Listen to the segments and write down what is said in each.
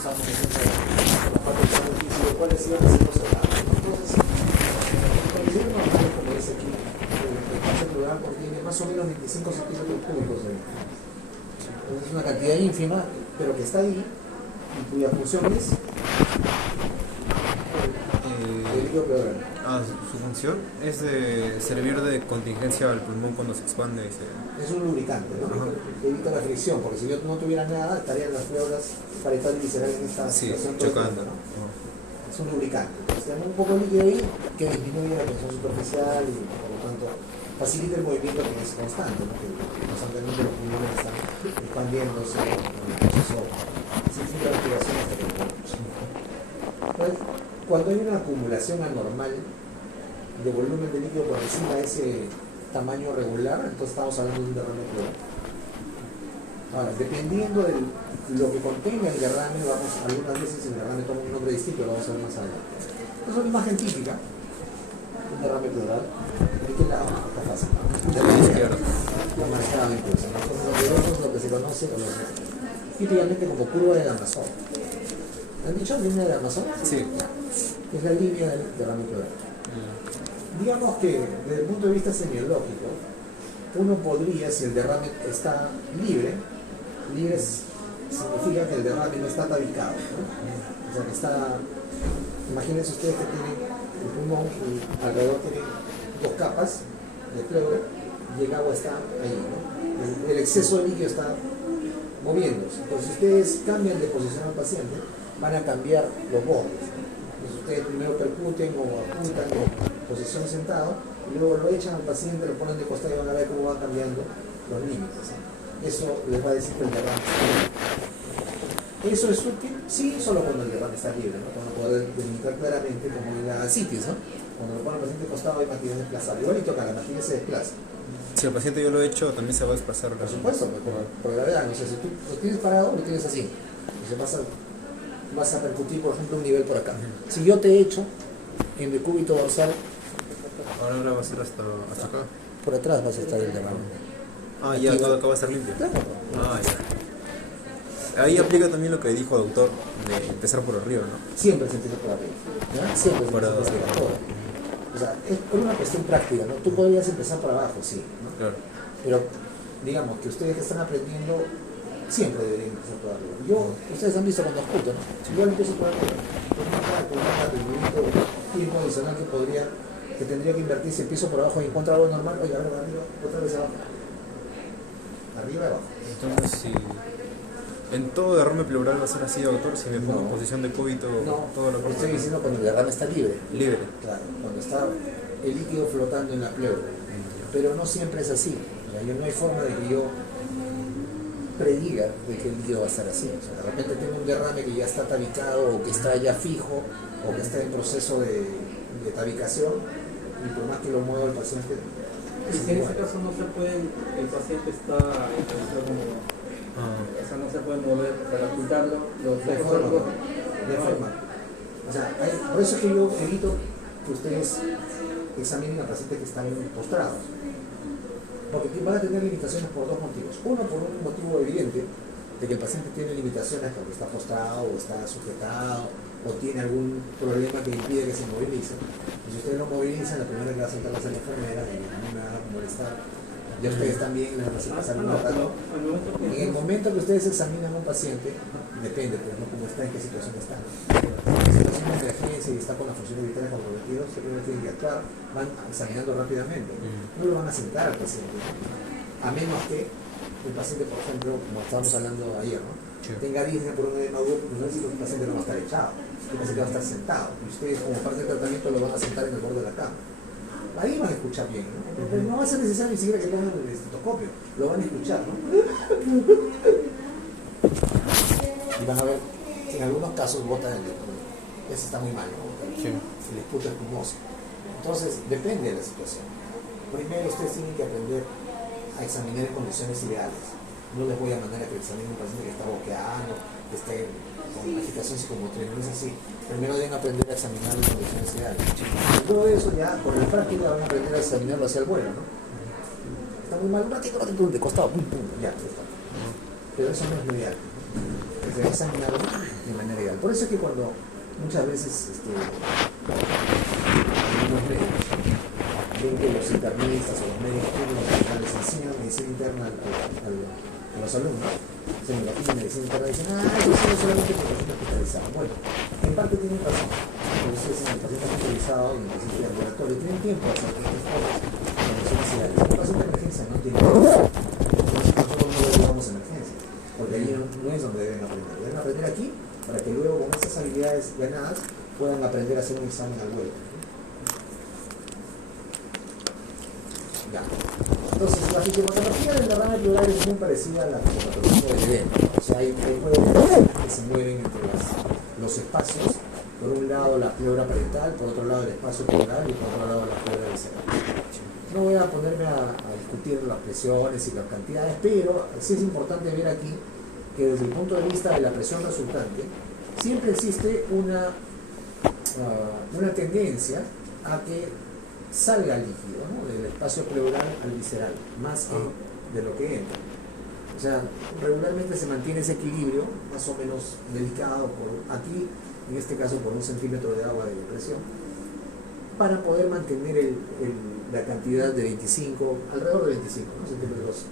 estamos haciendo la parte de difícil, cuáles iban a ser los organos. Entonces, en condiciones normales, como dice aquí, el espacio pleural contiene más o menos 25 centímetros cúbicos de líquido. Entonces es una cantidad ínfima, pero que está ahí y cuya función es el líquido pleural. Su función es de servir de contingencia al pulmón cuando se expande y se... Es un lubricante, ¿no? Que evita la fricción, porque si yo no tuviera nada, estarían las pleuras parietales y viscerales en esta situación chocando, ¿no? Es un lubricante. Entonces tenemos un poco de líquido ahí que disminuye la presión superficial y por lo tanto facilita el movimiento que es constante, ¿no? Que constantemente los pulmones están expandiéndose con el proceso sin fin de respiración hasta que entonces, cuando hay una acumulación anormal de volumen de líquido por encima de ese tamaño regular, entonces estamos hablando de un derrame pleural. Ahora, dependiendo de lo que contenga el derrame, algunas veces el derrame toma un nombre distinto, lo vamos a ver más adelante. Esta es una imagen típica, un derrame pleural. ¿De qué lado? Está fácil. De la izquierda. Lo marcado incluso. Entonces, lo que se conoce típicamente como curva del Amazon. ¿Han dicho línea del Amazon? Sí. Es la línea del derrame pleural. Digamos que desde el punto de vista semiológico, uno podría, si el derrame está libre significa que el derrame no está tabicado, ¿no? O sea que está, imagínense ustedes que tienen el pulmón y alrededor tienen dos capas de pleura y el agua está ahí, ¿no? El exceso de líquido está moviéndose. Entonces si ustedes cambian de posición al paciente, van a cambiar los bordes. Entonces ustedes primero percuten o apuntan en posición sentado y luego lo echan al paciente, lo ponen de costado y van a ver cómo van cambiando los límites, ¿no? Eso les va a decir que el derrame está libre. ¿Eso es útil? Sí, solo cuando el derrame está libre, ¿no? Cuando poder delimitar claramente como en la CITIS, ¿no? Cuando lo ponen al paciente de costado hay matriz desplazable. Igualito acá, la matriz se desplaza. Si el paciente yo lo he hecho, también se va a desplazar. Por supuesto, por gravedad. O sea, si tú lo tienes parado, lo tienes así. Entonces vas a percutir, por ejemplo, un nivel por acá. Si yo te echo en decúbito dorsal, Ahora va a ser hasta acá. por atrás vas a estar el derrame. Ya, todo acá va a estar limpio. Claro. Ya. Ahí aplica también lo que dijo el doctor de empezar por arriba, ¿no? Siempre se empieza por arriba, ¿ya? Siempre se empieza por arriba. O sea, es por una cuestión práctica, ¿no? Tú podrías empezar por abajo, sí, ¿no? Claro. Pero, digamos, que ustedes que están aprendiendo, siempre deberían empezar por arriba. Ustedes han visto cuando escucho, ¿no? Si yo empiezo por arriba, con un tiempo adicional que tendría que invertir, si empiezo por abajo y encuentro algo normal, oye, ahora arriba, otra vez abajo. Arriba y abajo. Entonces, si en todo derrame pleural va a ser así, doctor, si me pongo en posición de cúbito, todo lo que estoy diciendo cuando el derrame está libre. Libre. Claro, cuando está el líquido flotando en la pleura. Pero no siempre es así. O sea, no hay forma de que yo prediga de que el líquido va a estar así. O sea, de repente tengo un derrame que ya está tabicado o que está ya fijo o que está en proceso de tabicación y por más que lo mueva el paciente. En ese caso no se puede, el paciente está como, o sea, no se puede mover para ocultarlo, de forma. O sea, por eso es que yo evito que ustedes examinen a pacientes que están postrados. Porque van a tener limitaciones por dos motivos. Uno, por un motivo evidente, de que el paciente tiene limitaciones porque está postrado o está sujetado o tiene algún problema que impide que se movilice. Y si ustedes lo movilizan, la primera que va a sentar va a ser la enfermera y a mí me va a molestar. Y a ustedes también les va a hacer pasar un rato. En el momento que ustedes examinan a un paciente, depende, pues, ¿no? Cómo está, en qué situación está. Si está en una emergencia y está con las funciones vitales comprometidas, ustedes tienen que actuar, van examinando rápidamente. No lo van a sentar al paciente, a menos que el paciente, por ejemplo, como estábamos hablando ayer, ¿no? Tenga disnea por un edema agudo, no es decir que el paciente no va a estar echado, el paciente va a estar sentado. Y ustedes, como parte del tratamiento, lo van a sentar en el borde de la cama. Ahí van a escuchar bien, ¿no? Pero no va a ser necesario ni siquiera que pongan el estetoscopio, lo van a escuchar, ¿no? Y van a ver, en algunos casos bota el ese está muy mal, ¿no? El esputo espumoso. Entonces, depende de la situación. Primero, ustedes tienen que aprender a examinar en condiciones ideales. No les voy a mandar a que examinen un paciente que está boqueando, que esté con agitación psicomotriz, no es así. Primero deben aprender a examinar en condiciones ideales. Luego de eso ya, por el práctica, van a aprender a examinarlo hacia el vuelo, ¿no? Está muy mal, un ratito, de costado, pum, pum, ya está. Pero eso no es lo ideal. Es que examinarlo de manera ideal. Por eso es que cuando muchas veces algunos médicos ven que los internistas o los médicos les enseñan medicina interna a los alumnos, se me imagina medicina interna y dicen, eso es solamente por paciente hospitalizado. Bueno, en parte tienen razón, porque ustedes en el paciente hospitalizado y en el paciente de laboratorio tienen tiempo de hacer estas cosas, cuando son necesidades. El paciente de emergencia no tiene tiempo. Nosotros no lo llevamos a emergencia, porque ahí no es donde deben aprender. Deben aprender aquí para que luego con esas habilidades ganadas puedan aprender a hacer un examen al vuelo. Ya. Entonces, la fisiopatología del derrame pleural es muy parecida a la fisiopatología del edema. O sea, hay juegos que se mueven entre los espacios. Por un lado la pleura parietal, por otro lado el espacio pleural y por otro lado la pleura visceral. No voy a ponerme a discutir las presiones y las cantidades, pero sí es importante ver aquí que desde el punto de vista de la presión resultante, siempre existe una tendencia a que salga el líquido, ¿no?, del espacio pleural al visceral, más que de lo que entra. O sea, regularmente se mantiene ese equilibrio más o menos delicado por aquí, en este caso por 1 centímetro de agua de presión, para poder mantener la cantidad de 25, alrededor de 25, ¿no?, centímetros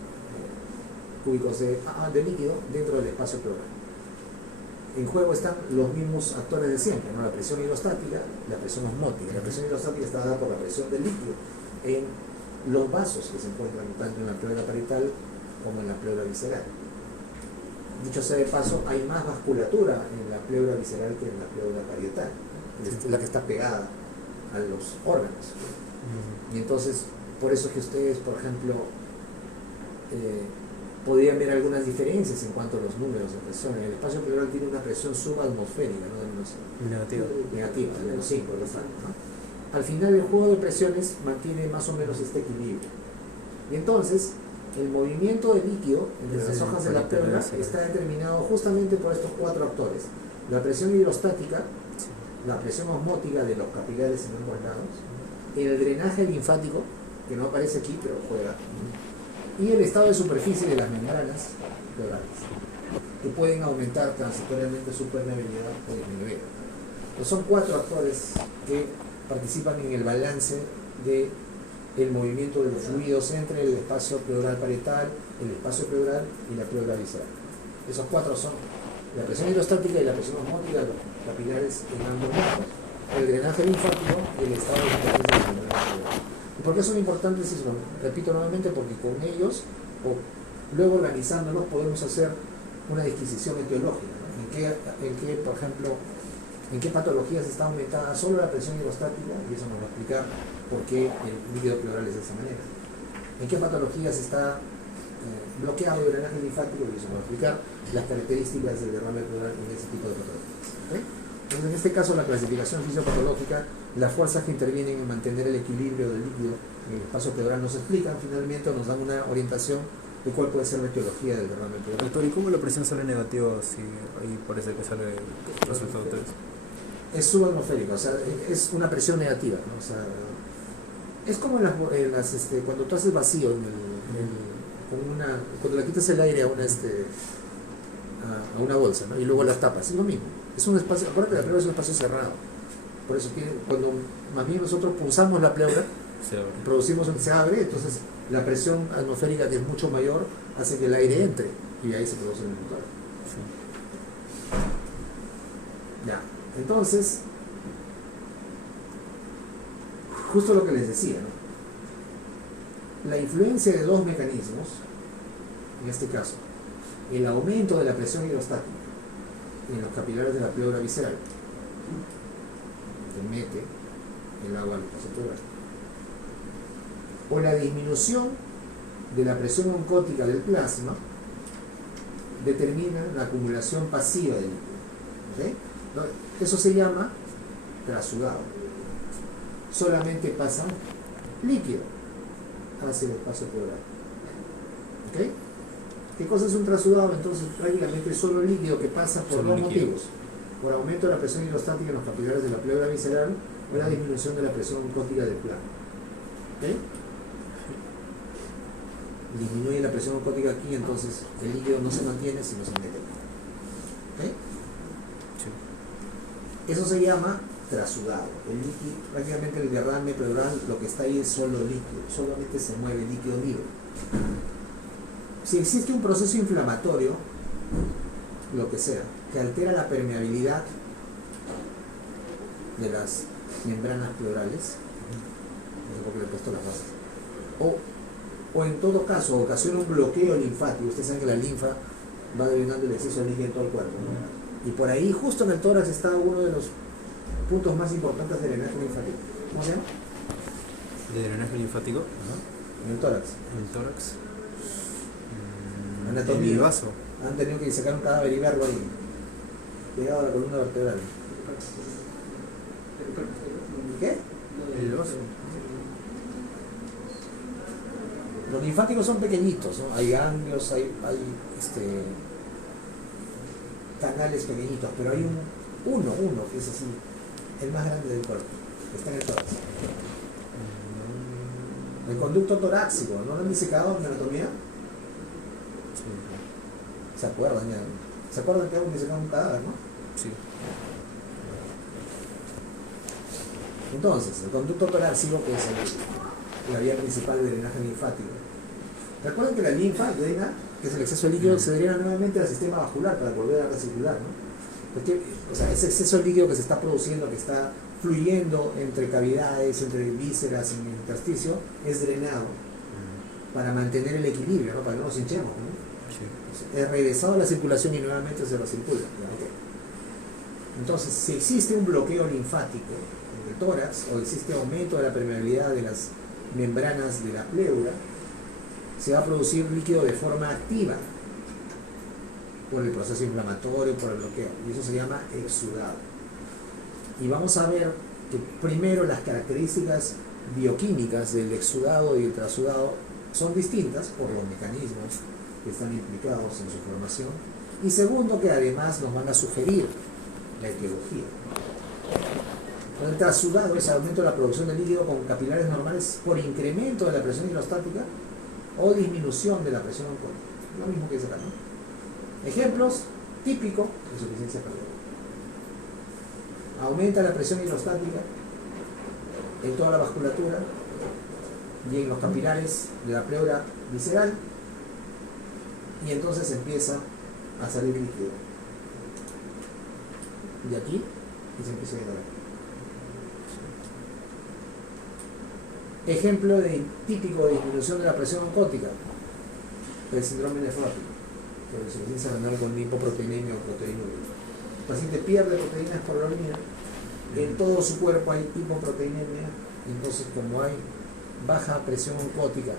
cúbicos de líquido dentro del espacio pleural. En juego están los mismos actores de siempre, ¿no?, la presión hidrostática, la presión osmótica. La presión hidrostática está dada por la presión del líquido en los vasos que se encuentran tanto en la pleura parietal como en la pleura visceral. Dicho sea de paso, hay más vasculatura en la pleura visceral que en la pleura parietal, es la que está pegada a los órganos. Y entonces, por eso es que ustedes, por ejemplo, podrían ver algunas diferencias en cuanto a los números de presión. El espacio pleural tiene una presión subatmosférica, ¿no?, de menos negativa, de menos 5, ¿no? Al final el juego de presiones mantiene más o menos este equilibrio. Y entonces, el movimiento de líquido entre las hojas de la pleura está determinado justamente por estos 4 actores: la presión hidrostática, la presión osmótica de los capilares en ambos lados, el drenaje linfático, que no aparece aquí pero juega, y el estado de superficie de las membranas pleurales, que pueden aumentar transitoriamente su permeabilidad o disminuir. Pues son 4 actores que participan en el balance de el movimiento de los fluidos entre el espacio pleural parietal, el espacio pleural y la pleura visceral. Esos 4 son la presión hidrostática y la presión osmótica de los capilares en ambos lados, el drenaje linfático y el estado de superficie de las membranas pleurales. ¿Y por qué son importantes? Eso repito nuevamente, porque con ellos, o luego organizándolos, podemos hacer una disquisición etiológica, ¿no? En qué, por ejemplo, en qué patologías está aumentada solo la presión hidrostática, y eso nos va a explicar por qué el líquido pleural es de esa manera. En qué patologías está bloqueado el drenaje linfático, y eso nos va a explicar las características del derrame pleural en ese tipo de patologías. ¿Okay? Entonces, en este caso, la clasificación fisiopatológica, las fuerzas que intervienen en mantener el equilibrio del líquido en el espacio pleural nos explican finalmente, o nos dan una orientación de cuál puede ser la etiología del derrame pleural. Doctor, ¿y cómo la presión sale negativa si ahí parece que sale el resultado 3? Es subatmosférica, o sea, es una presión negativa, ¿no? O sea, es como cuando tú haces vacío cuando le quitas el aire a una bolsa, ¿no?, y luego las tapas, es lo mismo. Es un espacio, acuérdate que la pleura es un espacio cerrado. Por eso que cuando más bien nosotros pulsamos la pleura, producimos, se abre, entonces la presión atmosférica, que es mucho mayor, hace que el aire entre y ahí se produce el motor. Ya, entonces, justo lo que les decía, ¿no?, la influencia de 2 mecanismos, en este caso, el aumento de la presión hidrostática en los capilares de la pleura visceral, que mete el agua al espacio pleural, o la disminución de la presión oncótica del plasma, determina la acumulación pasiva de líquido. ¿Okay? Eso se llama trasudado. Solamente pasa líquido hacia el espacio pleural. ¿Okay? ¿Qué cosa es un trasudado? Entonces, prácticamente es solo líquido que pasa por 2 motivos: por aumento de la presión hidrostática en los capilares de la pleura visceral o la disminución de la presión oncótica del plasma. ¿Okay? Disminuye la presión oncótica aquí, entonces el líquido no se mantiene, sino se mete. ¿Okay? Eso se llama trasudado. El líquido, prácticamente el derrame pleural, lo que está ahí es solo líquido, solamente se mueve el líquido libre. Si existe un proceso inflamatorio, lo que sea, que altera la permeabilidad de las membranas pleurales, no sé por qué le he puesto las bases, o en todo caso ocasiona un bloqueo linfático. Ustedes saben que la linfa va drenando el exceso de líquido en todo el cuerpo, ¿no? Y por ahí, justo en el tórax, está uno de los puntos más importantes de drenaje linfático. ¿Cómo se llama? ¿De drenaje linfático? En el tórax. En el tórax. Anatomía. El vaso. Han tenido que sacar un cadáver y verlo ahí, pegado a la columna vertebral. ¿Qué? El vaso. Los linfáticos son pequeñitos, ¿no? Hay ganglios, hay canales pequeñitos, pero hay uno que es así, el más grande del cuerpo, que está en el tórax. El conducto torácico, ¿no lo han disecado en anatomía? ¿Se acuerdan ya? ¿Se acuerdan que hemos disecado un cadáver, no? Sí. Entonces, el conducto torácico, que es la vía principal de drenaje linfático. Recuerden que la linfa drena, que es el exceso de líquido, se drena nuevamente al sistema vascular para volver a recircular, ¿no? Porque, o sea, ese exceso de líquido que se está produciendo, que está fluyendo entre cavidades, entre vísceras, en el intersticio, es drenado para mantener el equilibrio, ¿no? Para que no nos hinchemos, ¿no? Sí. Es regresado a la circulación y nuevamente se recircula. Entonces, si existe un bloqueo linfático en el tórax o existe aumento de la permeabilidad de las membranas de la pleura, se va a producir líquido de forma activa por el proceso inflamatorio, por el bloqueo, y eso se llama exudado. Y vamos a ver que primero las características bioquímicas del exudado y el trasudado son distintas por los mecanismos que están implicados en su formación, y segundo, que además nos van a sugerir la etiología. El trasudado es aumento de la producción de líquido con capilares normales por incremento de la presión hidrostática o disminución de la presión oncótica. Lo mismo que dice acá, ¿no? Ejemplos típicos de insuficiencia cardíaca. Aumenta la presión hidrostática en toda la vasculatura y en los capilares de la pleura visceral, y entonces empieza a salir líquido. Y aquí, y se empieza a ir. Ejemplo típico de disminución de la presión oncótica, el síndrome nefrótico, por insuficiencia renal con lipoproteinemia o proteinuria. El paciente pierde proteínas por la orina, en todo su cuerpo hay hipoproteinemia, entonces como hay baja presión oncótica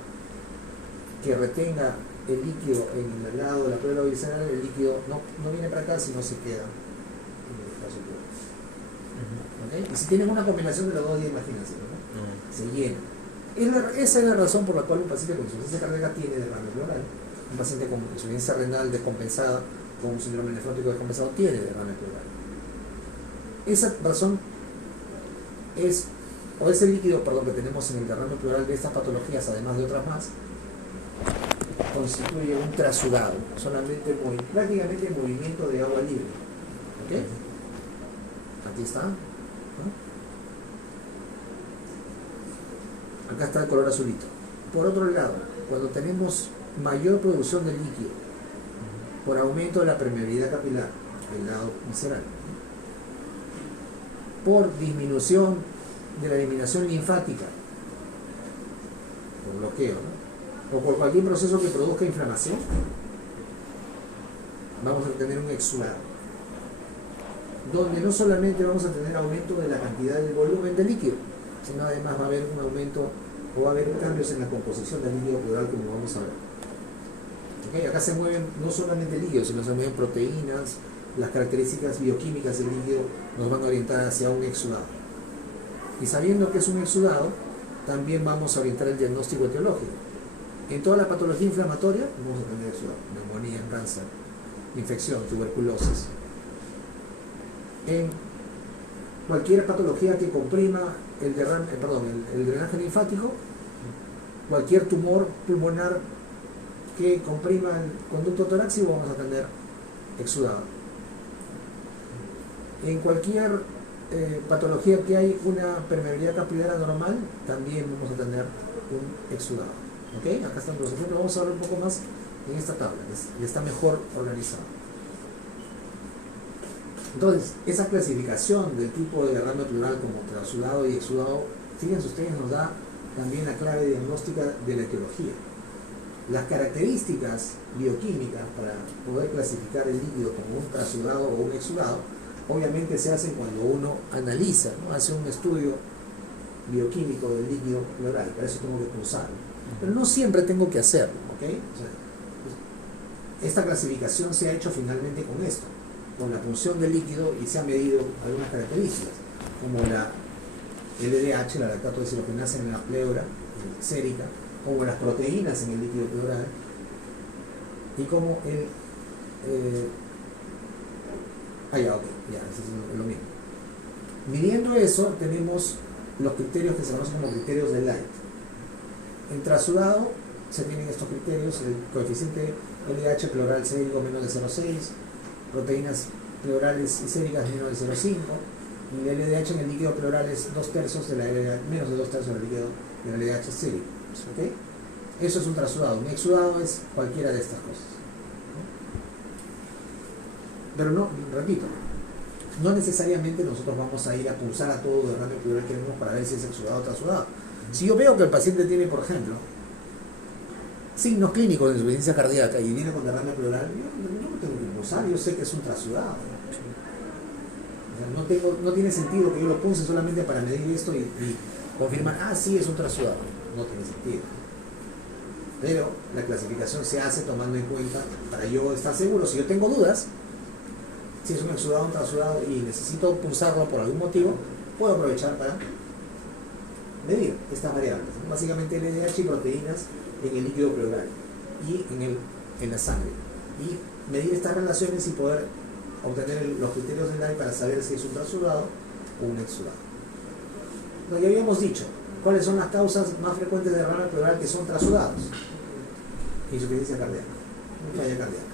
que retenga el líquido en el lado de la pleura visceral, el líquido no viene para acá, sino se queda en el espacio pleural. ¿Okay? Y si tienen una combinación de los dos, ya imagínense, ¿no? Se llena. Esa es la razón por la cual un paciente con insuficiencia cardíaca tiene derrame pleural. Un paciente con insuficiencia renal descompensada, con un síndrome nefrótico descompensado, tiene derrame pleural. Esa razón es el líquido, que tenemos en el derrame pleural de estas patologías, además de otras más, constituye un trasudado, solamente prácticamente movimiento de agua libre. ¿Ok? Aquí está. Acá está el color azulito. Por otro lado, cuando tenemos mayor producción de líquido por aumento de la permeabilidad capilar del lado visceral, por disminución de la eliminación linfática, por bloqueo, ¿no? O por cualquier proceso que produzca inflamación, vamos a tener un exudado, donde no solamente vamos a tener aumento de la cantidad del volumen de líquido, sino además va a haber un aumento o va a haber cambios en la composición del líquido pleural, como vamos a ver. ¿Okay? Acá se mueven no solamente líquidos, sino se mueven proteínas, las características bioquímicas del líquido nos van a orientar hacia un exudado. Y sabiendo que es un exudado, también vamos a orientar el diagnóstico etiológico. En toda la patología inflamatoria vamos a tener exudado, neumonía, cáncer, infección, tuberculosis. En cualquier patología que comprima el drenaje linfático, cualquier tumor pulmonar que comprima el conducto torácico, vamos a tener exudado. En cualquier patología que hay una permeabilidad capilar anormal, también vamos a tener un exudado. ¿Ok? Acá están los ejemplos, vamos a hablar un poco más en esta tabla, que está mejor organizado. Entonces, esa clasificación del tipo de derrame pleural como trasudado y exudado, fíjense ustedes, nos da también la clave diagnóstica de la etiología. Las características bioquímicas para poder clasificar el líquido como un trasudado o un exudado, obviamente se hacen cuando uno analiza, ¿no? Hace un estudio bioquímico del líquido pleural, para eso tengo que pulsarlo. Pero no siempre tengo que hacerlo, ¿ok? O sea, esta clasificación se ha hecho finalmente con esto, con la punción del líquido, y se han medido algunas características, como la LDH, la lactato deshidrogenasa en la pleura sérica, como las proteínas en el líquido pleural, y como el eso es lo mismo. Midiendo eso, tenemos los criterios que se conocen como criterios de Light. En trasudado se tienen estos criterios: el coeficiente LDH pleural sérico menos de 0,6, proteínas pleurales y séricas menos de 0,5, y el LDH en el líquido pleural es 2/3 de la LDH, menos de 2/3 del líquido de la LDH sérico. ¿Okay? Eso es un trasudado. Un exudado es cualquiera de estas cosas. Pero no, repito, no necesariamente nosotros vamos a ir a pulsar a todo derrame pleural que vemos para ver si es exudado o trasudado. Si yo veo que el paciente tiene, por ejemplo, signos clínicos de insuficiencia cardíaca y viene con derrame pleural, yo no tengo que pulsar, yo sé que es un trasudado. O sea, no tiene sentido que yo lo pulse solamente para medir esto y confirmar, sí, es un trasudado. No tiene sentido. Pero la clasificación se hace tomando en cuenta, para yo estar seguro, si yo tengo dudas, si es un exudado o un trasudado y necesito pulsarlo por algún motivo, puedo aprovechar para medir estas variables, ¿no? Básicamente LDH y proteínas en el líquido pleural y en la sangre, y medir estas relaciones y poder obtener los criterios de Light para saber si es un trasudado o un exudado. Lo que habíamos dicho, ¿cuáles son las causas más frecuentes de derrame pleural que son trasudados? Insuficiencia cardíaca, falla cardíaca.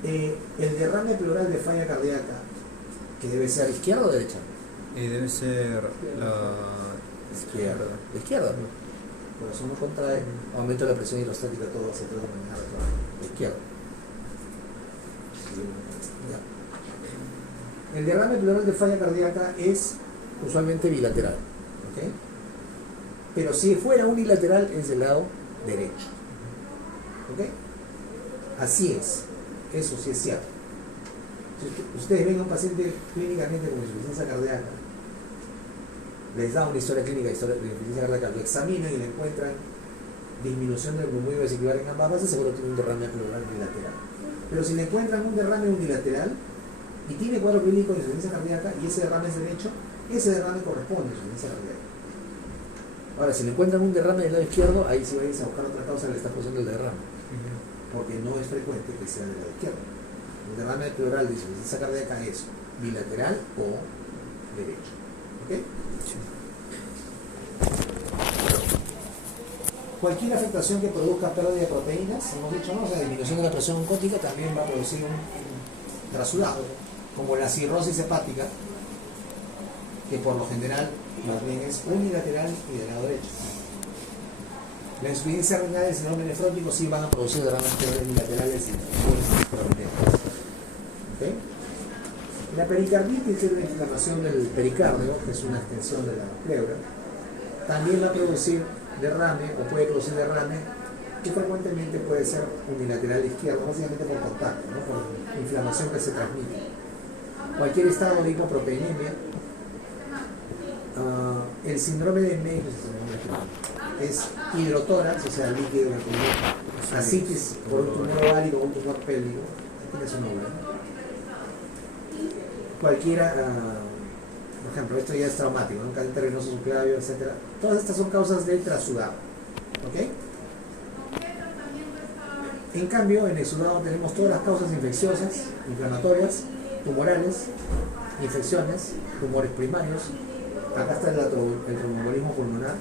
El derrame pleural de falla cardíaca, que debe ser izquierda o derecha. Debe ser la izquierda. La izquierda, ¿no? El corazón no contrae, aumento de la presión hidrostática, todo se trata de manejar la izquierda. Ya. El derrame pleural de falla cardíaca es usualmente bilateral, ¿ok? Pero si fuera unilateral es del lado derecho, ¿ok? Así es, eso sí es cierto. Si ustedes ven a un paciente clínicamente con insuficiencia cardíaca, les da una historia clínica de insuficiencia cardíaca, lo examinan y le encuentran disminución del volumen vesicular en ambas bases, seguro tiene un derrame pleural bilateral. Pero si le encuentran un derrame unilateral y tiene cuadro clínico de insuficiencia cardíaca y ese derrame es derecho, ese derrame corresponde a insuficiencia cardíaca. Ahora, si le encuentran un derrame del lado izquierdo, ahí sí vais a buscar otra causa que le está causando el derrame, porque no es frecuente que sea del lado izquierdo. El derrame pleural de insuficiencia cardíaca es bilateral o derecho. ¿Ok? Sí. Cualquier afectación que produzca pérdida de proteínas, hemos dicho, ¿no? O sea, disminución de la presión oncótica también va a producir un trasudado, como la cirrosis hepática, que por lo general más bien es unilateral y del lado derecho. La insuficiencia renal y el síndrome nefrótico sí van a producir derrames bilaterales y ¿okay? La pericarditis es la inflamación del pericardio, que es una extensión de la pleura, también va a producir derrame o puede producir derrame, que frecuentemente puede ser unilateral izquierdo, básicamente por contacto, ¿no? Por inflamación que se transmite. Cualquier estado de hipoproteinemia, el síndrome de May es hidrotórax, o sea, líquido en el pulmón, ascitis por un tumor ovárico o un tumor pélvico, tiene su nombre, ¿no? Cualquiera, por ejemplo, esto ya es traumático, ¿no? Catéter venoso subclavio, etc. Todas estas son causas de trasudado, ¿ok? En cambio, en exudado tenemos todas las causas infecciosas, inflamatorias, tumorales, infecciones, tumores primarios. Acá está el tromboembolismo pulmonar,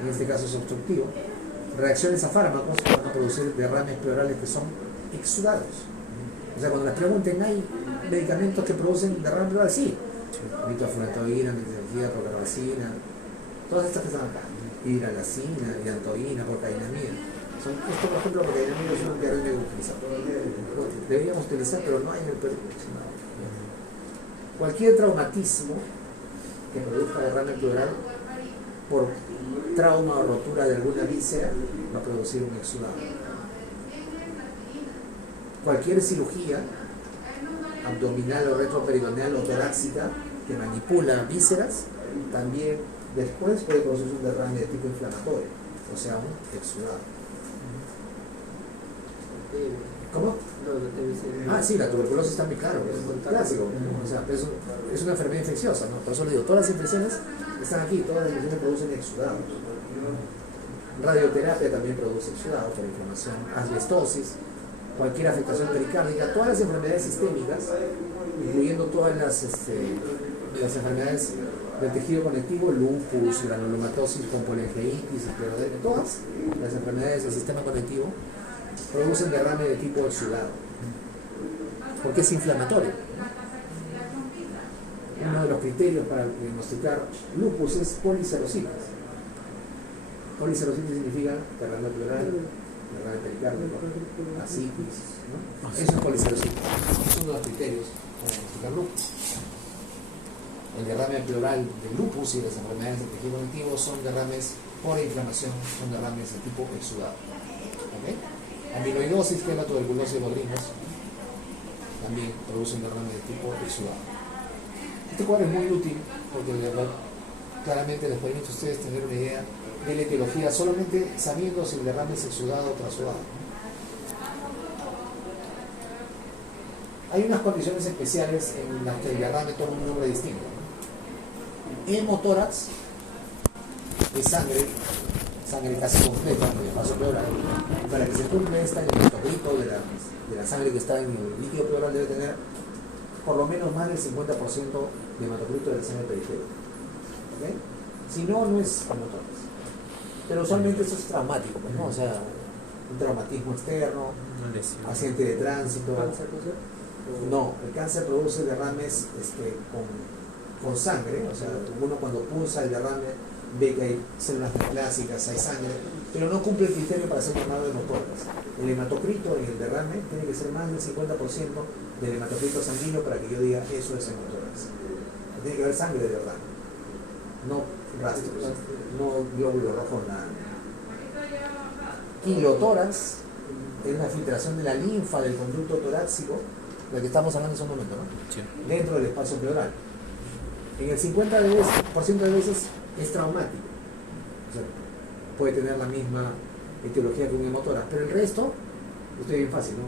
en este caso es obstructivo. Reacciones a fármacos van a producir derrames pleurales que son exudados. O sea, cuando les pregunten, ¿hay medicamentos que producen derrame pleural? Sí. Nitrofurantoína, nitrofurantoína, procarbacina, todas estas que están acá. Hidralacina, hidantoína, procainamida. Esto, por ejemplo, procainamida es un que utilizado. Deberíamos utilizar, pero no hay en el Perú. Cualquier traumatismo que produzca derrame pleural por trauma o rotura de alguna víscera va a producir un exudado. Cualquier cirugía abdominal o retroperitoneal o torácica que manipula vísceras también después puede producir un derrame de tipo inflamatorio, o sea, un exudado. ¿Cómo? Ah, sí, la tuberculosis está muy claro, es un clásico. O sea, es una enfermedad infecciosa, ¿no? Por eso le digo, todas las infecciones están aquí, todas las infecciones producen exudados. Radioterapia también produce exudados por inflamación, asbestosis, cualquier afectación pericárdica, todas las enfermedades sistémicas, incluyendo todas las enfermedades del tejido conectivo, lupus, granulomatosis, poliomielitis, esclerodermia, todas las enfermedades del sistema conectivo producen derrame de tipo exudado, porque es inflamatorio. Uno de los criterios para diagnosticar lupus es policerositis. Policerositis significa derrame pleural, derrame pericárdico, ascitis, ¿no? Eso es policerositis. Es uno de los criterios para diagnosticar lupus. El derrame pleural del lupus y las enfermedades del tejido conectivo son derrames por inflamación, son derrames de tipo exudado. ¿Okay? Amiloidosis, que es la tuberculosis de Bodrinos, también produce un derrame de tipo exudado. Este cuadro es muy útil porque claramente les permite a ustedes tener una idea de la etiología solamente sabiendo si el derrame es exudado o trasudado. Hay unas condiciones especiales en las que el derrame toma un nombre distinto. Hemotórax es sangre casi completa en el vaso pleural. Para que se cumple esta, el hematocrito de la sangre que está en el líquido pleural debe tener por lo menos más del 50% de hematocrito de la sangre periférica. ¿Okay? Si no, no es hemotórax. Pero usualmente eso es traumático, ¿no? O sea, un traumatismo externo, accidente de tránsito. No, el cáncer produce derrames con sangre, o sea, uno cuando pulsa el derrame ve que hay células neoplásicas, hay sangre, pero no cumple el criterio para ser llamado hemotórax. El hematocrito en el derrame tiene que ser más del 50% del hematocrito sanguíneo para que yo diga eso es hemotórax. Tiene que haber sangre de derrame, no rastros, no glóbulo rojo, nada. Kilotórax es una filtración de la linfa del conducto torácico, de la que estamos hablando hace un momento, ¿no? Sí. Dentro del espacio pleural. En el 50% de veces es traumático, o sea, puede tener la misma etiología que un hemotórax, pero el resto, esto es bien fácil, ¿no?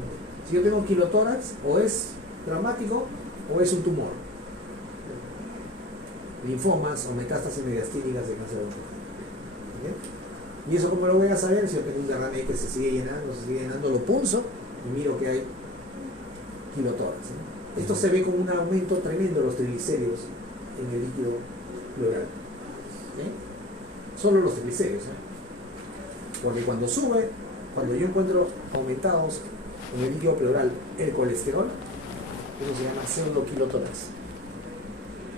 Si yo tengo kilotórax, o es traumático o es un tumor. Linfomas o metástasis mediastínicas de cáncer de ¿okay? ¿Y eso cómo lo voy a saber? Si yo tengo un derrame que se sigue llenando, lo pulso y miro que hay kilotórax, ¿no? Esto se ve como un aumento tremendo de los triglicéridos en el líquido pleural. ¿Okay? Solo los triglicéridos, porque cuando yo encuentro aumentados en el líquido pleural el colesterol, eso se llama pseudokilotórax,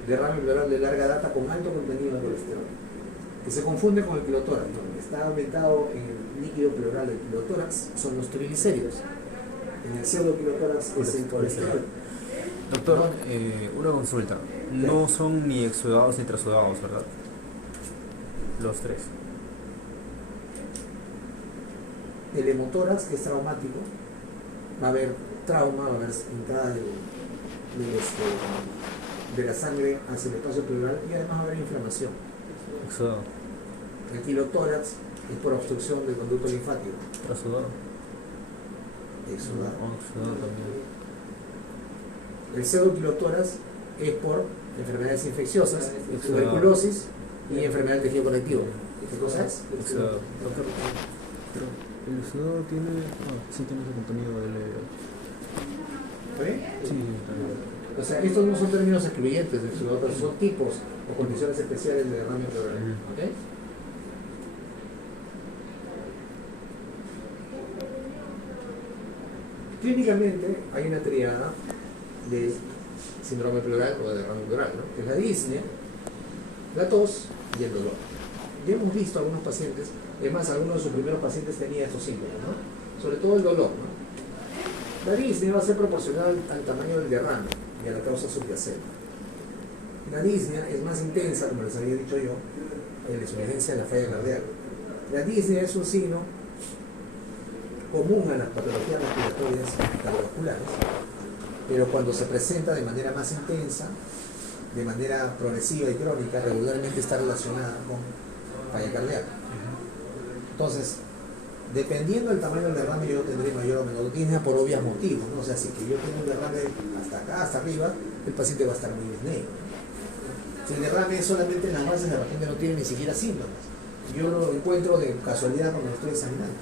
derrame pleural de larga data con alto contenido de colesterol, que se confunde con el kilotórax. Lo que está aumentado en el líquido pleural del kilotórax son los triglicéridos, en el pseudokilotórax es el colesterol. Doctor, una consulta. No son ni exudados ni trasudados, ¿verdad? Los tres. El hemotórax, que es traumático, va a haber trauma, va a haber entrada de la sangre hacia el espacio pleural y además va a haber inflamación. Exudado. El kilotórax es por obstrucción del conducto linfático. Trasudado. Exudado. Exudado también. El pseudokilotórax es por enfermedades infecciosas, tuberculosis y enfermedad del tejido conectivo. ¿Qué cosa es? Exudado. Doctor, pero el exudado tiene... sí tiene ese contenido del... ¿Está bien? Sí, está bien. O sea, estos no son términos excluyentes del exudado, pero son tipos o condiciones especiales de derrame pleural. ¿Okay? Clínicamente hay una triada de síndrome pleural o de derrame pleural, ¿no? Que es la disnea, la tos y el dolor. Ya hemos visto a algunos pacientes, además algunos de sus primeros pacientes tenían estos síntomas, ¿no? Sobre todo el dolor, ¿no? La disnea va a ser proporcional al tamaño del derrame y a la causa subyacente. La disnea es más intensa, como les había dicho yo, en la insuficiencia de la falla cardíaca. La disnea es un signo común a las patologías respiratorias cardiovasculares, pero cuando se presenta de manera más intensa, de manera progresiva y crónica, regularmente está relacionada con falla cardíaca. Entonces, dependiendo del tamaño del derrame, yo tendré mayor o menor disnea por obvios motivos, ¿no? O sea, si que yo tengo un derrame hasta acá, hasta arriba, el paciente va a estar muy disneico. Si el derrame es solamente en las bases, de repente no tiene ni siquiera síntomas. Yo lo encuentro de casualidad cuando lo estoy examinando.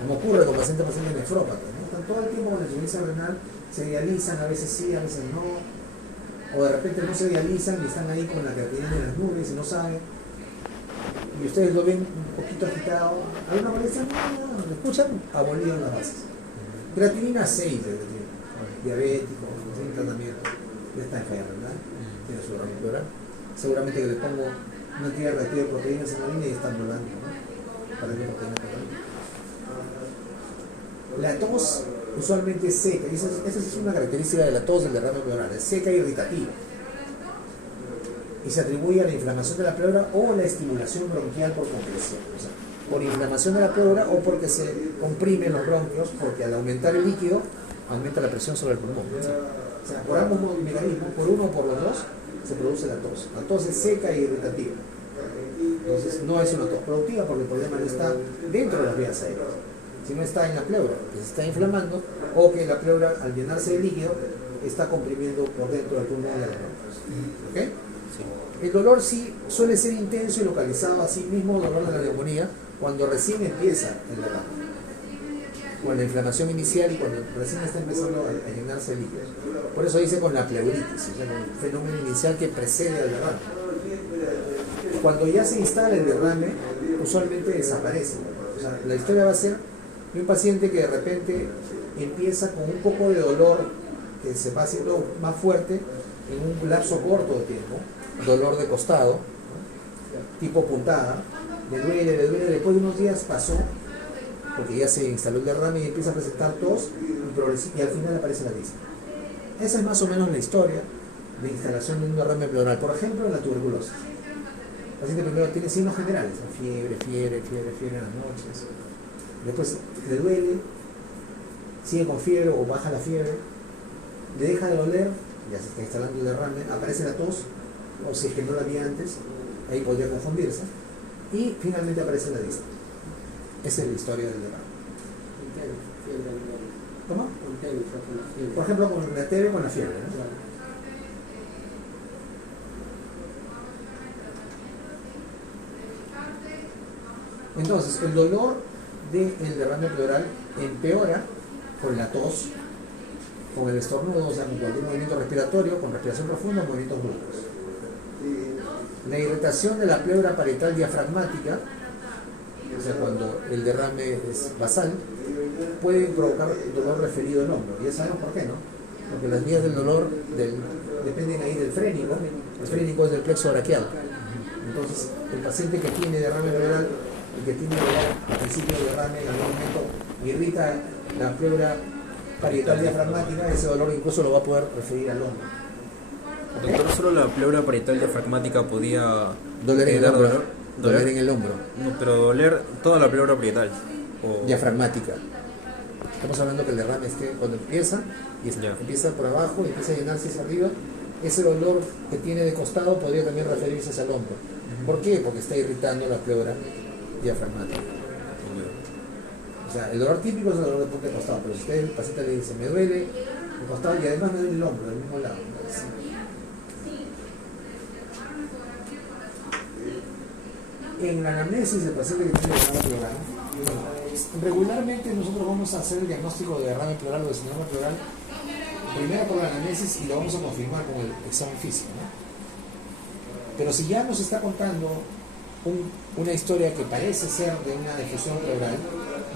Como ocurre con pacientes nefrópatas, ¿no? Están todo el tiempo con la insuficiencia renal, se dializan, a veces sí, a veces no. O de repente no se dializan y están ahí con la creatinina en las nubes y no saben. Y ustedes lo ven un poquito agitado. ¿Alguna molestia? No, lo escuchan, abolido en las bases. Creatinina 6 desde tiempo. Diabético, sin tratamiento. Ya está en falla renal, tiene su derrame pleural. Seguramente que le pongo una actividad reactiva de proteínas en la orina y están violando, ¿no? Para que proteína pleural. La tos usualmente es seca, y esa es una característica de la tos del derrame pleural, es seca e irritativa. Y se atribuye a la inflamación de la pleura o la estimulación bronquial por compresión. O sea, por inflamación de la pleura o porque se comprimen los bronquios, porque al aumentar el líquido, aumenta la presión sobre el pulmón. O sea, por ambos mecanismos, por uno o por los dos, se produce la tos. La tos es seca e irritativa. Entonces, no es una tos productiva porque el problema no está dentro de las vías aéreas, sino está en la pleura, que se está inflamando, o que la pleura, al llenarse de líquido, está comprimiendo por dentro del pulmón y de los bronquios. ¿Ok? Sí. El dolor sí suele ser intenso y localizado, así mismo dolor de la neumonía, cuando recién empieza el derrame. Con la inflamación inicial y cuando recién está empezando a llenarse de líquidos. Por eso dice con la pleuritis, o sea, el fenómeno inicial que precede al derrame. Cuando ya se instala el derrame, usualmente desaparece. O sea, la historia va a ser de un paciente que de repente empieza con un poco de dolor que se va haciendo más fuerte en un lapso corto de tiempo, dolor de costado, ¿no? Tipo puntada, le duele, después de unos días pasó, porque ya se instaló el derrame y empieza a presentar tos y al final aparece la disnea. Esa es más o menos la historia de instalación de un derrame pleural. Por ejemplo, en la tuberculosis. El paciente primero tiene signos generales, ¿no? Fiebre en las noches. Después le duele, sigue con fiebre o baja la fiebre, le deja de doler, ya se está instalando el derrame, aparece la tos, o si es que no la había antes, ahí podría confundirse, y finalmente aparece la disnea. Esa es la historia del derrame. ¿Cómo? Por ejemplo, con la TB con la fiebre, ¿no? Entonces, el dolor del derrame pleural empeora con la tos, con el estornudo, o sea, con cualquier movimiento respiratorio, con respiración profunda, movimientos bruscos. La irritación de la pleura parietal diafragmática, o sea, cuando el derrame es basal, puede provocar dolor referido al hombro. Ya sabemos por qué, ¿no? Porque las vías del dolor dependen ahí del frénico. El frénico es del plexo braquial. Entonces, el paciente que tiene derrame pleural y que tiene dolor al principio del derrame, en algún momento irrita la pleura parietal diafragmática, ese dolor incluso lo va a poder referir al hombro. Doctor, ¿solo la pleura parietal diafragmática podía Doler en el dar hombro. dolor? Doler en el hombro. No, pero doler toda la pleura parietal. O... Diafragmática. Estamos hablando que el derrame es que cuando empieza, empieza por abajo y empieza a llenarse hacia arriba, ese dolor que tiene de costado podría también referirse hacia el hombro. ¿Por qué? Porque está irritando la pleura diafragmática. O sea, el dolor típico es el dolor de punta de costado, pero si usted, el paciente le dice, me duele el costado y además me duele el hombro, del mismo lado. En la anamnesis del paciente que tiene derrame pleural, regularmente nosotros vamos a hacer el diagnóstico de derrame pleural o de síndrome pleural primero por la anamnesis y lo vamos a confirmar con el examen físico, ¿no? Pero si ya nos está contando una historia que parece ser de una difusión pleural,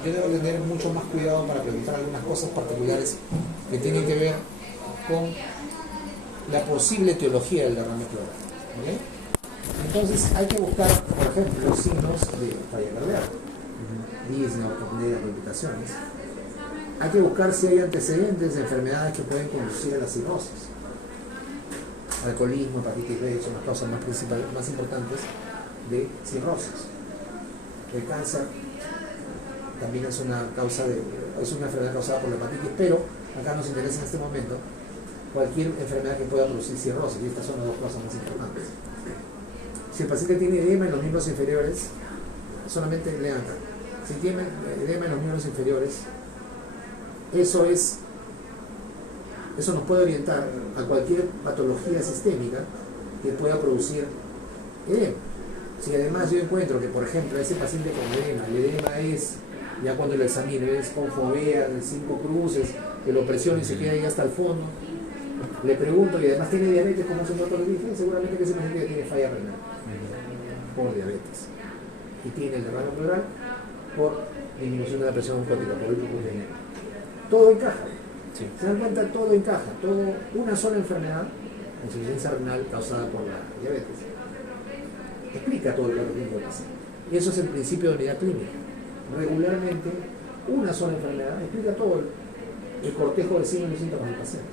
yo debo tener mucho más cuidado para preguntar algunas cosas particulares que tienen que ver con la posible etiología del derrame pleural. ¿Okay? Entonces hay que buscar, por ejemplo, los signos de falla cardíaca, disnea, ortopnea, palpitaciones. Hay que buscar si hay antecedentes de enfermedades que pueden conducir a la cirrosis. Alcoholismo, hepatitis B son las causas más importantes de cirrosis. El cáncer también es una enfermedad causada por la hepatitis, pero acá nos interesa en este momento cualquier enfermedad que pueda producir cirrosis, y estas son las dos causas más importantes. Si el paciente tiene edema en los miembros inferiores, solamente lean acá. Si tiene edema en los miembros inferiores, eso nos puede orientar a cualquier patología sistémica que pueda producir edema. Si además yo encuentro que, por ejemplo, ese paciente con edema, el edema es, ya cuando lo examino, es con fovea de 5 cruces, que lo presiona y se queda ahí hasta el fondo, le pregunto, y además tiene diabetes, como hace un doctor, seguramente que ese paciente tiene falla renal por diabetes y tiene el derrame pleural por disminución de la presión osmótica, por hipoglucemia. Todo encaja. Sí. Se dan cuenta, todo encaja, una sola enfermedad, insuficiencia renal causada por la diabetes, explica todo el cuadro clínico del paciente. Y eso es el principio de unidad clínica. Regularmente, una sola enfermedad explica todo el cortejo de signos y síntomas del paciente.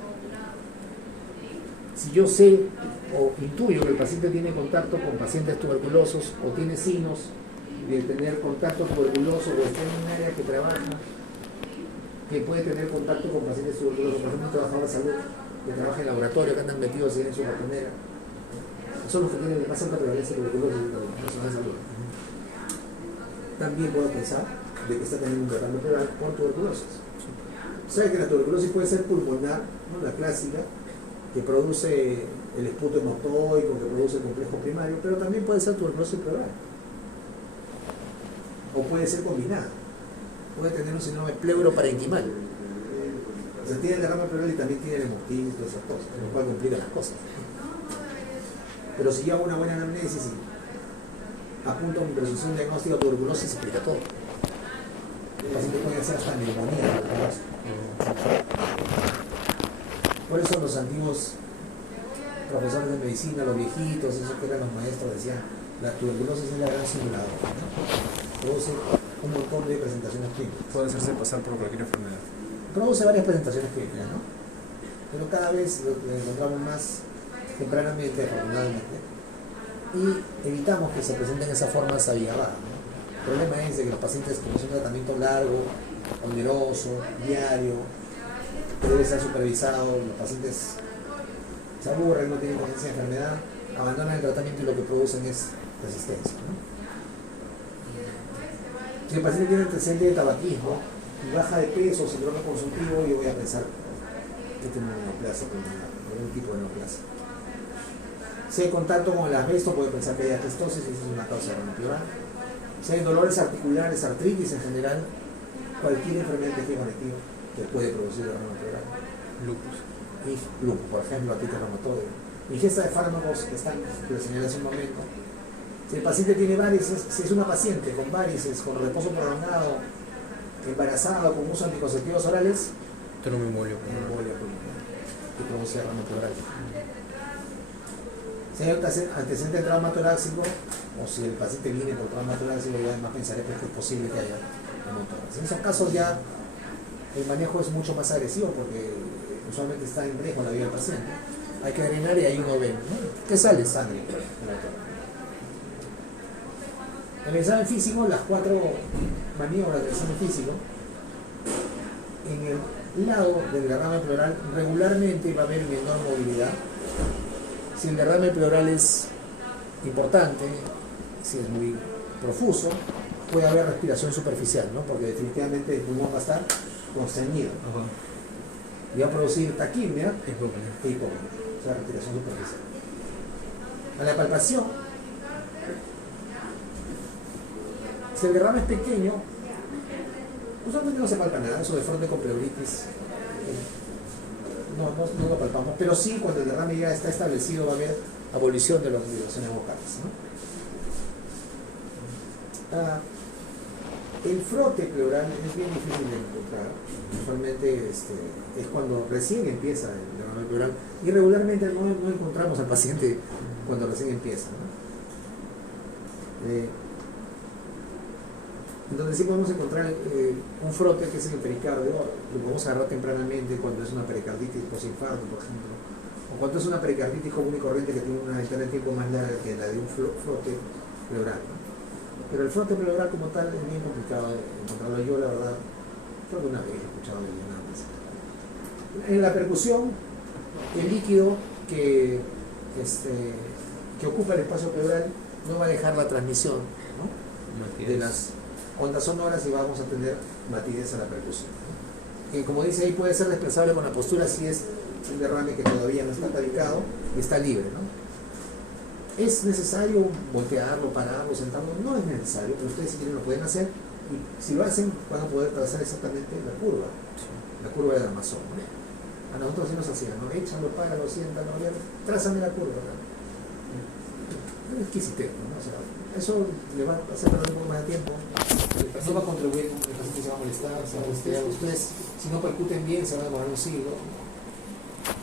Si yo sé o intuyo que el paciente tiene contacto con pacientes tuberculosos o tiene signos de tener contacto tuberculoso o está en un área que trabaja, que puede tener contacto con pacientes tuberculosos, por ejemplo, un trabajador de salud que trabaja en laboratorio, que andan metidos en su botonera, son los que tienen más alta prevalencia de tuberculosis en el personal de salud. También puedo pensar de que está teniendo un derrame pleural por tuberculosis. Sabe que la tuberculosis puede ser pulmonar, ¿no? La clásica, que produce el esputo hematoico, que produce el complejo primario, pero también puede ser tuberculosis pleural. O puede ser combinada. Puede tener un síndrome pleuroparenquimal. O sea, tiene el derrame pleural y también tiene el hemoptitis y todas esas cosas, lo cual complica las cosas. Pero si yo hago una buena anamnesis y apunto a mi presunción diagnóstica de tuberculosis, se explica todo. El paciente puede hacer hasta neumonía. Por eso los antiguos profesores de medicina, los viejitos, esos que eran los maestros, decían, la tuberculosis es la gran simuladora, ¿no? Produce un montón de presentaciones clínicas. Puede hacerse pasar por cualquier enfermedad. Produce varias presentaciones clínicas, ¿no? Pero cada vez lo encontramos más tempranamente, afortunadamente, y evitamos que se presenten esas formas abigarradas, ¿no? El problema es de que los pacientes con un tratamiento largo, oneroso, diario, que debe ser supervisado, los pacientes se aburren, no tienen conciencia de enfermedad, abandonan el tratamiento y lo que producen es resistencia, ¿no? Si el paciente tiene antecedente de tabaquismo y baja de peso, síndrome consultivo, yo voy a pensar que tiene una neoplasia, algún tipo de neoplasia. Si hay contacto con el asbesto, puede pensar que hay asbestosis, y eso es una causa de derrame pleural. Si hay dolores articulares, artritis en general, cualquier enfermedad de tejido conectivo que puede producir derrame pleural. Lupus. Y lupus, por ejemplo, artritis reumatoide. Ingesta de fármacos que están, que les señalé hace un momento. Si el paciente tiene varices, si es una paciente con varices, con reposo prolongado, embarazada, con uso de anticonceptivos orales, Tromboembolio. que produce derrame pleural. Si hay antecedente de trauma torácico, o si el paciente viene por trauma torácico, yo además pensaré que es posible que haya hemotórax. En esos casos ya el manejo es mucho más agresivo porque usualmente está en riesgo la vida del paciente. Hay que drenar y ahí uno ve, ¿no? ¿Qué sale? Sangre. En el examen físico, las 4 maniobras del examen físico, en el lado del derrame pleural regularmente va a haber menor movilidad. Si el derrame pleural es importante, si es muy profuso, puede haber respiración superficial, ¿no? Porque definitivamente el pulmón va a estar constreñido. Y va a producir taquipnea y hipopnea, o sea, respiración superficial. A la palpación, si el derrame es pequeño, usualmente no se palpa nada, eso de frente con pleuritis no lo palpamos, pero sí cuando el derrame ya está establecido va a haber abolición de las vibraciones vocales, ¿no? El frote pleural es bien difícil de encontrar. Usualmente es cuando recién empieza el derrame pleural y regularmente no encontramos al paciente cuando recién empieza, ¿no? Entonces sí podemos encontrar un frote que es el pericardio, lo podemos agarrar tempranamente cuando es una pericarditis posinfarto, por ejemplo, o cuando es una pericarditis común y corriente que tiene una ventana de tiempo más larga que la de un frote pleural, ¿no? Pero el frote pleural como tal es bien complicado de encontrarlo. Yo la verdad creo que una vez he escuchado de él antes. En la percusión, el líquido que ocupa el espacio pleural no va a dejar la transmisión, ¿no?, de las ondas sonoras, y vamos a tener matidez a la percusión, ¿no? Que como dice ahí puede ser desplazable con la postura si es un derrame que todavía no está tabicado y está libre, ¿no? ¿Es necesario voltearlo, pararlo, sentarlo? No es necesario, pero ustedes si quieren lo pueden hacer, y si lo hacen van a poder trazar exactamente la curva de Amazon, ¿no? A nosotros sí nos hacían, ¿no? Échalo, páralo, siéntalo, trázame la curva, ¿no? Es exquisitez, ¿no? O sea, eso le va a hacer perder un poco más de tiempo, no va a contribuir, el paciente se va a molestar, se va a angustiar, ustedes si no percuten bien se van a demorar un siglo.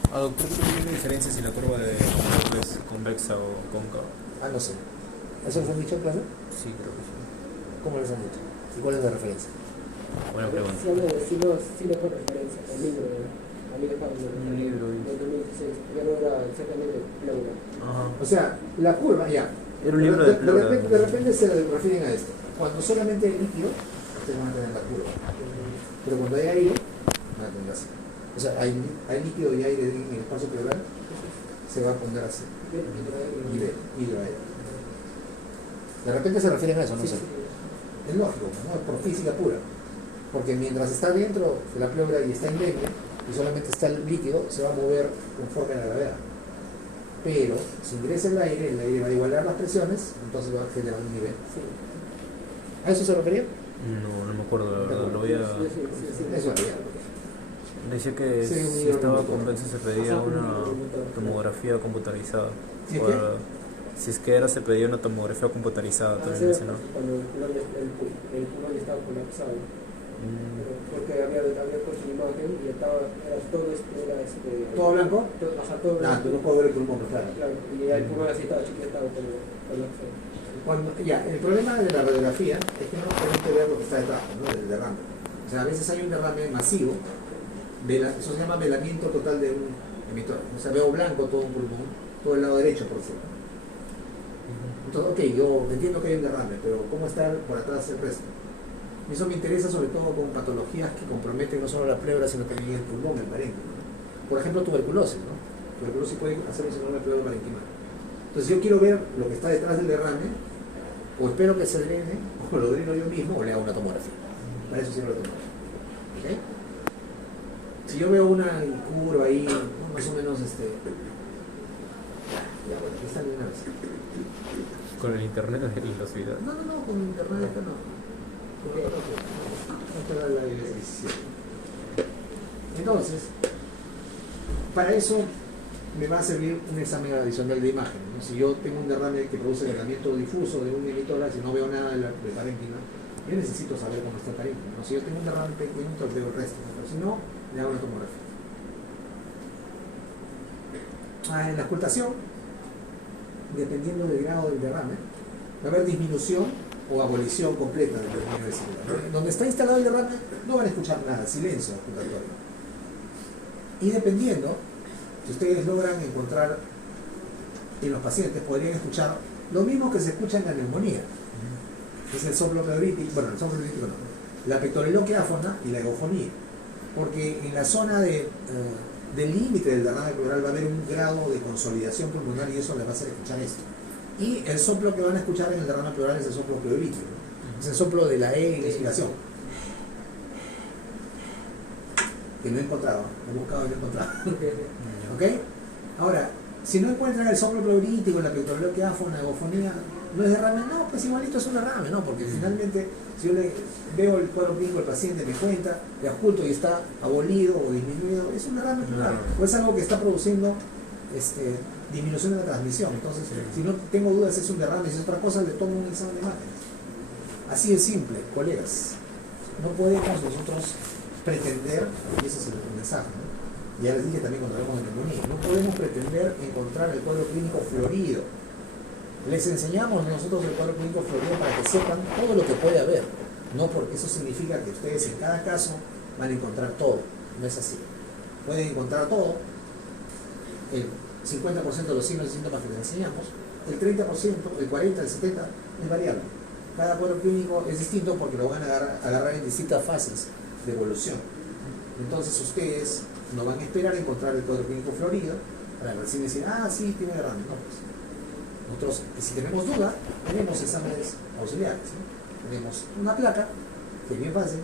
Doctor, ¿tiene diferencia si la curva de es convexa o cóncava? No sé. ¿Eso les han dicho en clase? Sí, creo que sí. ¿Cómo les han dicho? ¿Y cuál es la referencia? Buena pregunta. Sí, no fue referencia. El libro de Pablo. Un libro. Del 2016. Ya no era exactamente pleura. Ajá. O sea, la curva, ya. Era un libro de de repente se refieren a esto. Cuando solamente hay líquido, ustedes van a tener la curva. Pero cuando hay aire, van a tener así. O sea, hay líquido y aire en el espacio pleural, se va a poner así. Nivel, hidroaire. De repente se refieren a eso, no sé. Es lógico, ¿no? Es por física pura. Porque mientras está dentro de la pleura y está indemne, y solamente está el líquido, se va a mover conforme a la gravedad. Pero si ingresa el aire va a igualar las presiones, entonces va a generar un nivel. ¿A eso se refería? No me acuerdo, la verdad. Lo voy a... Eso había. Decía que Sí, si estaba convexa se pedía una tomografía computarizada. ¿Sí, Si es que era, se pedía una tomografía computarizada también, ¿no? Cuando el pulmón estaba colapsado. Porque había puesto una imagen y era todo ¿Todo blanco? Todo blanco. Tú no puedo ver el pulmón, claro. Claro, y el pulmón así estaba chiquitado como colapsado. El problema de la radiografía es que no permite ver lo que está detrás, ¿no?, del derrame. O sea, a veces hay un derrame masivo, eso se llama velamiento total de un emitor. O sea, veo blanco todo un pulmón, todo el lado derecho, por cierto. Entonces, ok, yo entiendo que hay un derrame, pero ¿cómo está por atrás el resto? Y eso me interesa sobre todo con patologías que comprometen no solo la pleura, sino también el pulmón, el parénquima, ¿no? Por ejemplo, tuberculosis, ¿no? Tuberculosis puede hacer un síndrome de pleura parenquimal. Entonces yo quiero ver lo que está detrás del derrame, o espero que se drene, o lo dreno yo mismo, o le hago una tomografía. Para eso sirve la tomografía. ¿Okay? Si yo veo una curva ahí, ¿no?, más o menos ya bueno, aquí está bien una vez. Con el internet de los videos. No, con internet esto no. Esta era la decisión. Entonces, para eso me va a servir un examen adicional de imagen, ¿no? Si yo tengo un derrame que produce derramamiento difuso de un emitora, si no veo nada de parénquima, yo necesito saber cómo está el parénquima, ¿no? Si yo tengo un derrame pequeño, entonces veo el resto, ¿no? Pero si no, le hago una tomografía. En la ocultación, dependiendo del grado del derrame, va a haber disminución o abolición completa del derrame vesicular. Donde está instalado el derrame no van a escuchar nada, silencio ocultatorio. Y dependiendo, si ustedes logran encontrar en los pacientes, podrían escuchar lo mismo que se escucha en la neumonía. Es el soplo pleurítico, bueno, el soplo pleurítico no, la pectoriloquia áfona y la eufonía. Porque en la zona del límite del derrame pleural va a haber un grado de consolidación pulmonar y eso les va a hacer escuchar esto. Y el soplo que van a escuchar en el derrame pleural es el soplo pleurítico, ¿no? Es el soplo de la E en la inspiración. Que no he encontrado, he buscado y no he encontrado. ¿Ok? Ahora, si no encuentran el soplo pleurítico, la pectoriloquia áfona, eufonía, ¿no es derrame? No, pues igualito es un derrame, ¿no? Porque finalmente, si yo le veo el cuadro clínico del paciente, me cuenta, le oculto y está abolido o disminuido, es un derrame pleural. O es algo que está produciendo disminución de la transmisión. Entonces, si no tengo dudas si es un derrame, si es otra cosa, le tomo un examen de imágenes. Así de simple, colegas. No podemos nosotros pretender, y ese es el mensaje, ¿no? Ya les dije también cuando hablamos de neumonía, no podemos pretender encontrar el cuadro clínico florido. Les enseñamos nosotros el cuadro clínico florido para que sepan todo lo que puede haber. No porque eso significa que ustedes en cada caso van a encontrar todo. No es así. Pueden encontrar todo, el 50% de los signos y síntomas que les enseñamos, el 30%, el 40%, el 70% es variable. Cada cuadro clínico es distinto porque lo van a agarrar en distintas fases de evolución. Entonces ustedes no van a esperar a encontrar el cuadro clínico florido para recién decir, ah, sí, tiene derrame. No, pues. Nosotros, si tenemos duda, tenemos exámenes auxiliares, ¿no? Tenemos una placa, que es bien fácil,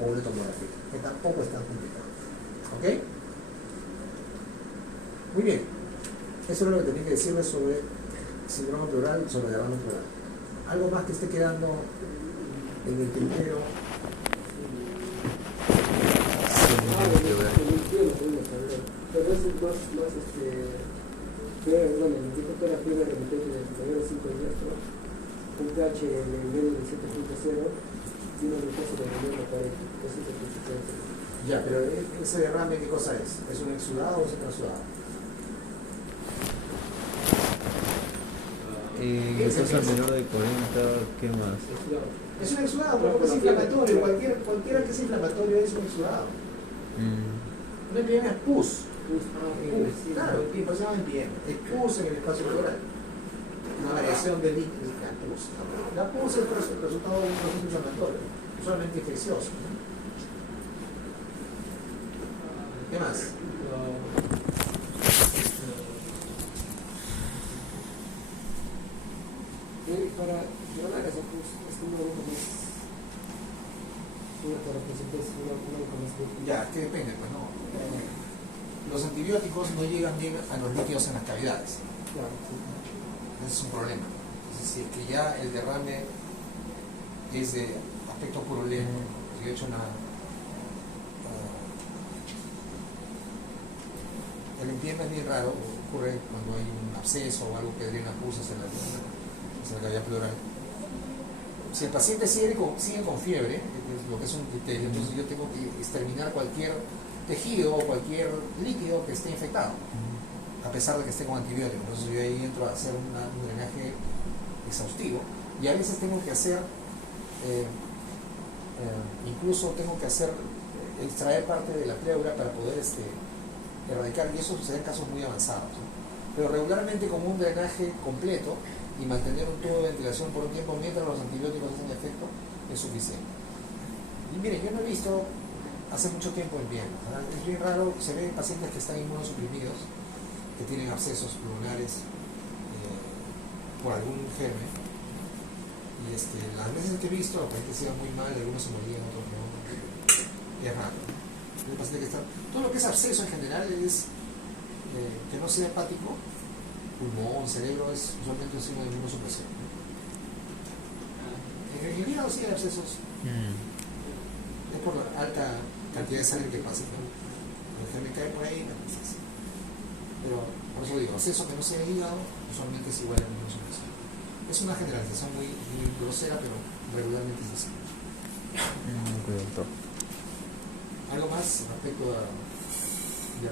o una tomografía, que tampoco es tan complicado. ¿Ok? Muy bien. Eso es lo que tenía que decirles sobre síndrome pleural, sobre derrame pleural. ¿Algo más que esté quedando en el tintero? Pero eso es más bueno, me dijo que la fiebre remitente de mayor de 5 días, ¿no? Un pH de nivel de 7.0 y una glucosa de nivel de 40, Ya, pero ese derrame, ¿qué cosa es? ¿Es un exudado o es un transudado? Glucosa menor de 40, ¿qué más? Es un exudado, porque es inflamatorio. Cualquiera que sea inflamatorio es un exudado. No es bien, es pus. Claro, y pues se llama bien. Es pus en el espacio pleural. Una variación de líquidos. La pus es el resultado de un proceso inflamatorio, usualmente infeccioso. ¿Qué más? Para una casa, pues, es como Ya, que depende, pues no. Los antibióticos no llegan bien a los líquidos en las cavidades. Claro, Ese es un problema. Es decir, que ya el derrame es de aspecto purulento. Yo he hecho el limpieza es bien raro, ocurre cuando hay un absceso o algo que drena pus hacia la cavidad pleural. Si el paciente sigue con fiebre, es lo que es un criterio, entonces yo tengo que exterminar cualquier tejido o cualquier líquido que esté infectado, a pesar de que esté con antibióticos. Entonces yo ahí entro a hacer un drenaje exhaustivo y a veces tengo que hacer, incluso tengo que hacer, extraer parte de la pleura para poder erradicar, y eso sucede en casos muy avanzados, ¿no? Pero regularmente como un drenaje completo y mantener un tubo de ventilación por un tiempo mientras los antibióticos hacen efecto es suficiente. Y miren, yo no he visto hace mucho tiempo en bien, ¿verdad? Es bien raro, se ven pacientes que están inmunosuprimidos, que tienen abscesos pulmonares por algún germen, y las veces que he visto, los pacientes se iban muy mal, algunos se morían, otros no. Es raro, ¿no? El paciente que está, todo lo que es absceso en general es que no sea hepático, pulmón, cerebro, es usualmente un signo de inmunosupresión, ¿no? En el hígado sí hay abscesos. Es por la alta cantidad de sangre que pasa, ¿no? El germen cae por ahí, entonces. Pero por eso digo, absceso que no sea hígado, usualmente es igual a inmunosupresión. Es una generalización muy grosera, pero regularmente es así. Ok, doctor. ¿Algo más respecto a